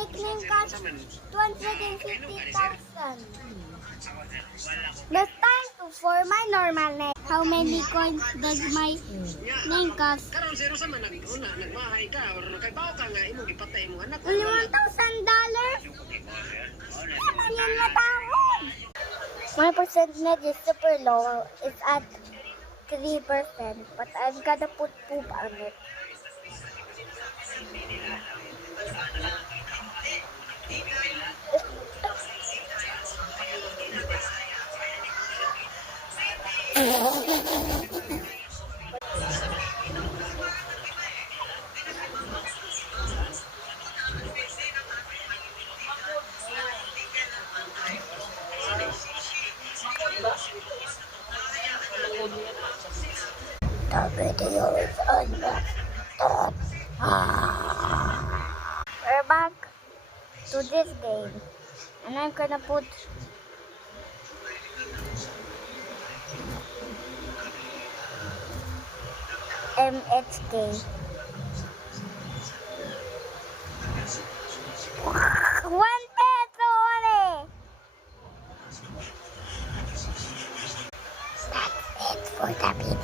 nickname cost 250,000. Let's time for my normal name. How many coins does my name cost? Karon zero sa man nagmahay ka or nagbaw ka nga imong gipatay imong anak. Only $1,000? Naman yan matawag. My percentage is super low. It's at 3%, but I'm gonna put poop on it. The video is understood. We're back to this game, and I'm gonna put MHK. One peso only. That's it for the video.